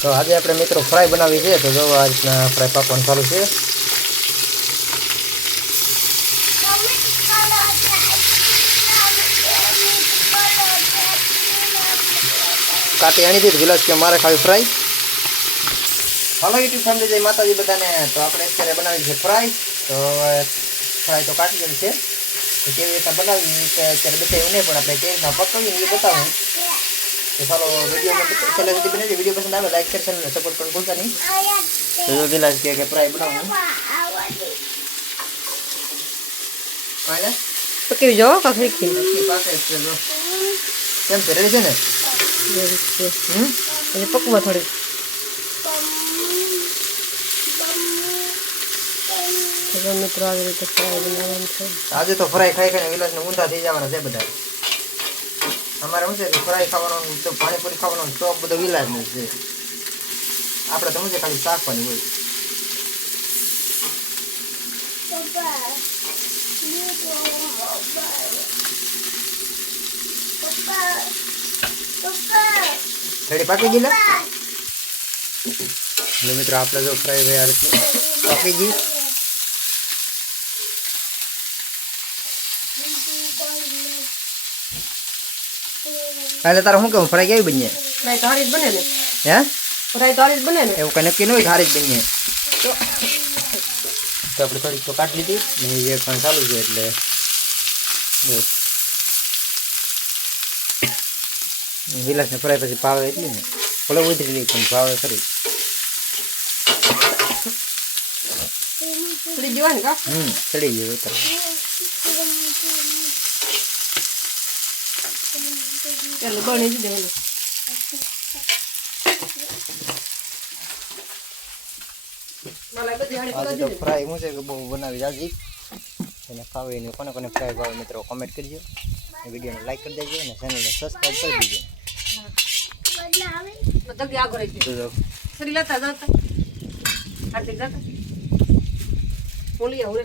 તો આજે આપણે મિત્રો ફ્રાય બનાવી છે, તો જો આ રીતના ફ્રાય પાકવાનું ચાલુ છે. કાટી આણી દીધી વિલાસ કે મારે ખાવી ફ્રાય. હાલો યુટ્યુબ ફેમિલી, જય માતાજી બધાને. તો આપણે અત્યારે બનાવી છે ફ્રાય. તો ફ્રાય તો કાઢી દીધી છે, તો કેવી રીતના બનાવી અત્યારે બતાવ્યું નહીં, પણ આપણે કેવી રીતના પકાવીને એ બતાવું. તો ચાલો વિડીયોમાં છેલ્લે સુધી બનાવી. વિડીયો પસંદ આવે લાઈક શેર ચેનલને સપોર્ટ કરવાનું ભૂલતા નહીં. તો જો વિલાસ કે ફ્રાય બનાવું કાલે પકવી જાઓ કાકરી ખી પાકે છે. જો કેમ છે, રેડી છે ને? એટલે પકવા થોડી મિત્રો આવી રીતે ફ્રાય બનાવવાનું છે. આજે તો ફ્રાય ખાઈ ખાઈને વિલાસને ઊંધા થઈ જવાના છે બધા. અમારે શું છે કે ફ્રાય ખાવાનો તો પાણીપુરી ખાવાનો શોખ બધો વિલાસનો છે. આપણે તો શું છે ખાલી શાકવાની હોય. રેડી પાકી ગઈ લે મિત્રો. આપણે જો ફ્રાય ભાઈ આ રીતનું પાકી ગઈ. એટલે તારે શું કેવું ફ્રાય કેવી બનીએ? ફ્રાય તો હારી જ બને ને. હે ફ્રાય તો હારી જ બને ને. એવું કઈ નક્કી ન હોય હારી જ બનીએ. તો આપણે થોડીક તો કાઢી લીધી ને એ પણ ચાલુ છે. એટલે વિલાસને ફ્રાય પછી ભાવે એટલી ને ભલે ઉતરી લઈ પણ ભાવે ખરી. થોડી જીવાની કા ચડી ગયું ઉતર. ચાલો બની જ દેવાનું. આજે તો ફ્રાય શું છે કે બહુ બનાવી જાજી એને ખાવી ને કોને કોને ફ્રાય ભાવે મિત્રો કોમેન્ટ કરજો, વિડીયોને લાઈક કરી દેજો અને ચેનલને સબસ્ક્રાઈબ કરી દેજો. જલ્દી આગળ રહી ગયો. ફરી લેતા જતા હાર્દિક જતા હું લઈ આવું રે.